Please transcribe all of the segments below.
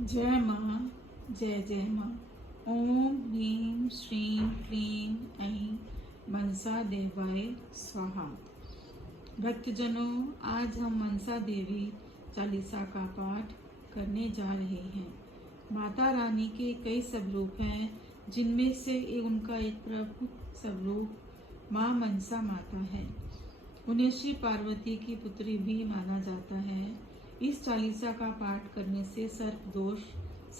जय माँ। जय जय माँ। ओम ह्रीं श्रीं क्लीं ऐं मनसा देवाय स्वाहा। भक्तजनों, आज हम मनसा देवी चालीसा का पाठ करने जा रहे हैं। माता रानी के कई स्वरूप हैं, जिनमें से उनका एक प्रमुख स्वरूप माँ मनसा माता है। उन्हें श्री पार्वती की पुत्री भी माना जाता है। इस चालीसा का पाठ करने से सर्प दोष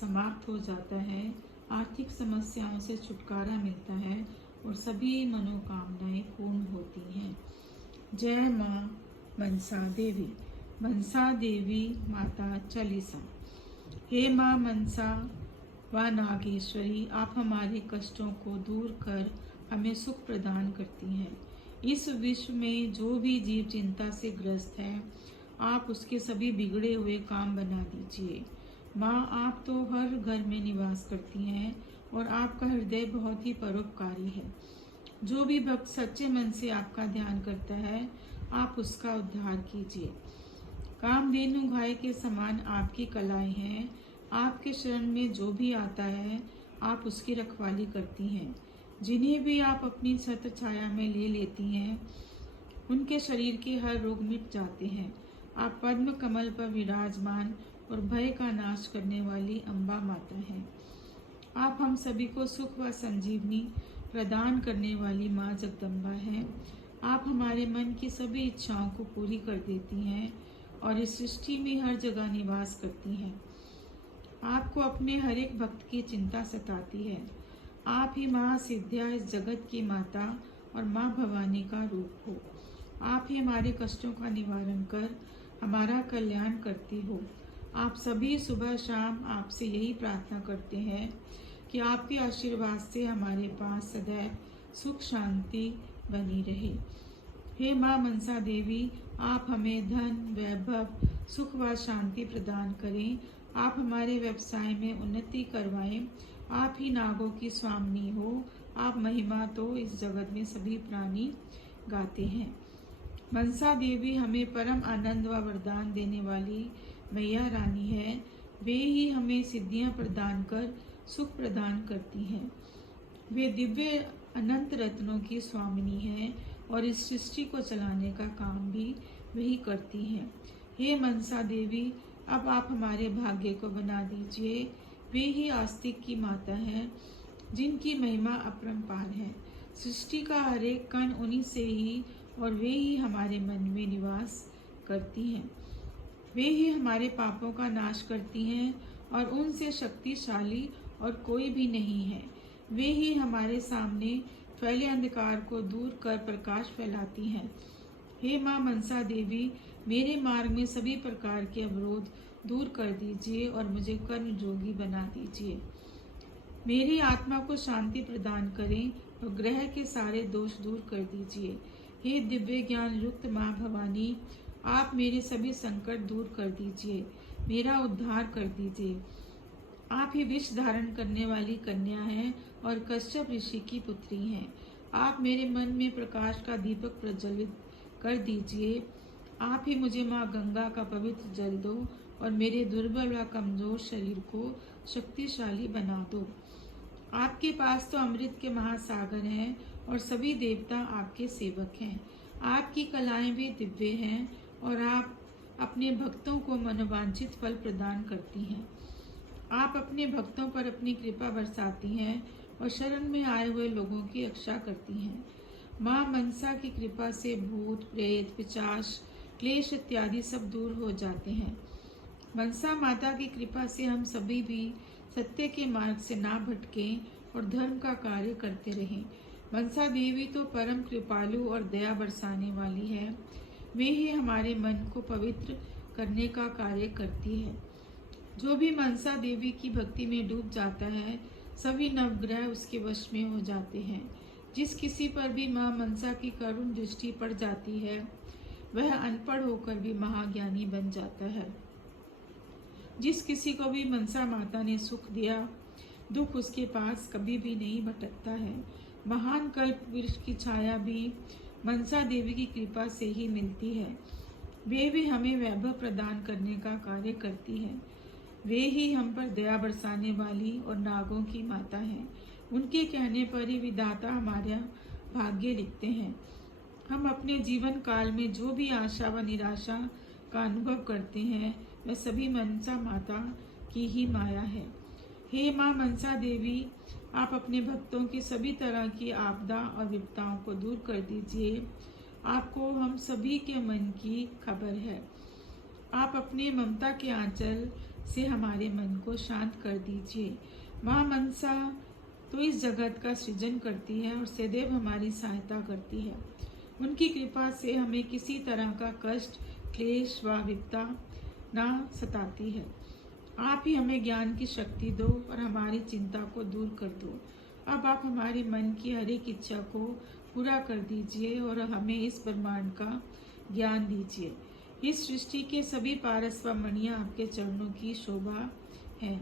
समाप्त हो जाता है, आर्थिक समस्याओं से छुटकारा मिलता है और सभी मनोकामनाएं पूर्ण होती हैं। जय माँ मनसा देवी। मनसा देवी माता चालीसा। हे माँ मनसा व नागेश्वरी, आप हमारे कष्टों को दूर कर हमें सुख प्रदान करती हैं। इस विश्व में जो भी जीव चिंता से ग्रस्त है, आप उसके सभी बिगड़े हुए काम बना दीजिए। माँ, आप तो हर घर में निवास करती हैं और आपका हृदय बहुत ही परोपकारी है। जो भी भक्त सच्चे मन से आपका ध्यान करता है, आप उसका उद्धार कीजिए। कामधेनु गाय के समान आपकी कलाएं हैं। आपके शरण में जो भी आता है, आप उसकी रखवाली करती हैं। जिन्हें भी आप अपनी छत्र छाया में ले लेती हैं, उनके शरीर के हर रोग मिट जाते हैं। आप पद्म कमल पर विराजमान और भय का नाश करने वाली अम्बा माता हैं। आप हम सभी को सुख व संजीवनी प्रदान करने वाली माँ जगदम्बा हैं। आप हमारे मन की सभी इच्छाओं को पूरी कर देती हैं और इस सृष्टि में हर जगह निवास करती हैं। आपको अपने हर एक भक्त की चिंता सताती है। आप ही माँ सिद्ध्या, इस जगत की माता और माँ भवानी का रूप हो। आप ही हमारे कष्टों का निवारण कर हमारा कल्याण करती हो। आप सभी सुबह शाम आपसे यही प्रार्थना करते हैं कि आपके आशीर्वाद से हमारे पास सदैव सुख शांति बनी रहे। हे माँ मनसा देवी, आप हमें धन वैभव सुख व शांति प्रदान करें। आप हमारे व्यवसाय में उन्नति करवाएं। आप ही नागों की स्वामिनी हो। आप महिमा तो इस जगत में सभी प्राणी गाते हैं। मनसा देवी हमें परम आनंद व वरदान देने वाली मैया रानी है। वे ही हमें सिद्धियां प्रदान कर सुख प्रदान करती हैं। वे दिव्य अनंत रत्नों की स्वामिनी हैं और इस सृष्टि को चलाने का काम भी वही करती हैं। हे मनसा देवी, अब आप हमारे भाग्य को बना दीजिए। वे ही आस्तिक की माता हैं, जिनकी महिमा अपरंपार है। सृष्टि का हर एक कण उन्हीं से ही और वे ही हमारे मन में निवास करती हैं। वे ही हमारे पापों का नाश करती हैं और उनसे शक्तिशाली और कोई भी नहीं है। वे ही हमारे सामने फैले अंधकार को दूर कर प्रकाश फैलाती हैं। हे माँ मनसा देवी, मेरे मार्ग में सभी प्रकार के अवरोध दूर कर दीजिए और मुझे कर्म जोगी बना दीजिए। मेरी आत्मा को शांति प्रदान करें और ग्रह के सारे दोष दूर कर दीजिए। हे दिव्य ज्ञान युक्त माँ भवानी, आप मेरे सभी संकट दूर कर दीजिए, मेरा उद्धार कर दीजिए। आप ही विष धारण करने वाली कन्या हैं और कश्यप ऋषि की पुत्री हैं। आप मेरे मन में प्रकाश का दीपक प्रज्वलित कर दीजिए। आप ही मुझे माँ गंगा का पवित्र जल दो और मेरे दुर्बल व कमजोर शरीर को शक्तिशाली बना दो। आपके पास तो अमृत के महासागर हैं और सभी देवता आपके सेवक हैं। आपकी कलाएं भी दिव्य हैं और आप अपने भक्तों को मनोवांछित फल प्रदान करती हैं। आप अपने भक्तों पर अपनी कृपा बरसाती हैं और शरण में आए हुए लोगों की रक्षा करती हैं। माँ मनसा की कृपा से भूत प्रेत पिशाच क्लेश इत्यादि सब दूर हो जाते हैं। मनसा माता की कृपा से हम सभी भी सत्य के मार्ग से ना भटकें और धर्म का कार्य करते रहें। मनसा देवी तो परम कृपालु और दया बरसाने वाली है। वे ही हमारे मन को पवित्र करने का कार्य करती है। जो भी मनसा देवी की भक्ति में डूब जाता है, सभी नवग्रह उसके वश में हो जाते हैं। जिस किसी पर भी माँ मनसा की करुण दृष्टि पड़ जाती है, वह अनपढ़ होकर भी महाज्ञानी बन जाता है। जिस किसी को भी मनसा माता ने सुख दिया, दुख उसके पास कभी भी नहीं भटकता है। महान कल्प वृक्ष की छाया भी मनसा देवी की कृपा से ही मिलती है। वे भी हमें वैभव प्रदान करने का कार्य करती है। वे ही हम पर दया बरसाने वाली और नागों की माता हैं। उनके कहने पर ही विधाता हमारा भाग्य लिखते हैं। हम अपने जीवन काल में जो भी आशा व निराशा का अनुभव करते हैं वह सभी मनसा माता की ही माया है। हे माँ मनसा देवी, आप अपने भक्तों की सभी तरह की आपदा और विपदाओं को दूर कर दीजिए। आपको हम सभी के मन की खबर है। आप अपने ममता के आंचल से हमारे मन को शांत कर दीजिए। माँ मनसा तो इस जगत का सृजन करती है और सदैव हमारी सहायता करती है। उनकी कृपा से हमें किसी तरह का कष्ट, क्लेश व विपदा ना सताती है। आप ही हमें ज्ञान की शक्ति दो और हमारी चिंता को दूर कर दो। अब आप हमारे मन की हर एक इच्छा को पूरा कर दीजिए और हमें इस ब्रह्मांड का ज्ञान दीजिए। इस सृष्टि के सभी पारस व मणियाँ आपके चरणों की शोभा है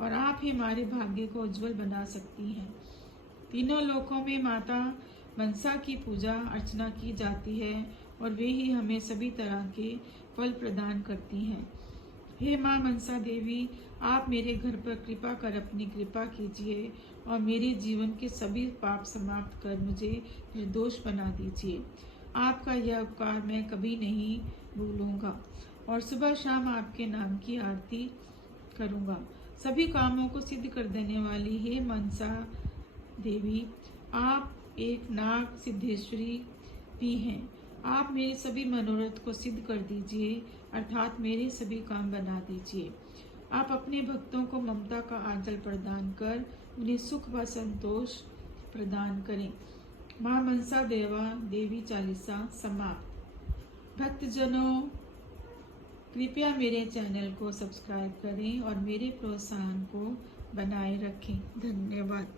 और आप ही हमारे भाग्य को उज्जवल बना सकती हैं। तीनों लोकों में माता मनसा की पूजा अर्चना की जाती है और वे ही हमें सभी तरह के फल प्रदान करती हैं। हे माँ मनसा देवी, आप मेरे घर पर कृपा कर अपनी कृपा कीजिए और मेरे जीवन के सभी पाप समाप्त कर मुझे निर्दोष बना दीजिए। आपका यह उपकार मैं कभी नहीं भूलूंगा और सुबह शाम आपके नाम की आरती करूंगा। सभी कामों को सिद्ध कर देने वाली हे मनसा देवी, आप एक नाग सिद्धेश्वरी भी हैं। आप मेरे सभी मनोरथ को सिद्ध कर दीजिए, अर्थात मेरे सभी काम बना दीजिए। आप अपने भक्तों को ममता का आंचल प्रदान कर उन्हें सुख व संतोष प्रदान करें। माँ मनसा देवी चालीसा समाप्त। भक्तजनों, कृपया मेरे चैनल को सब्सक्राइब करें और मेरे प्रोत्साहन को बनाए रखें। धन्यवाद।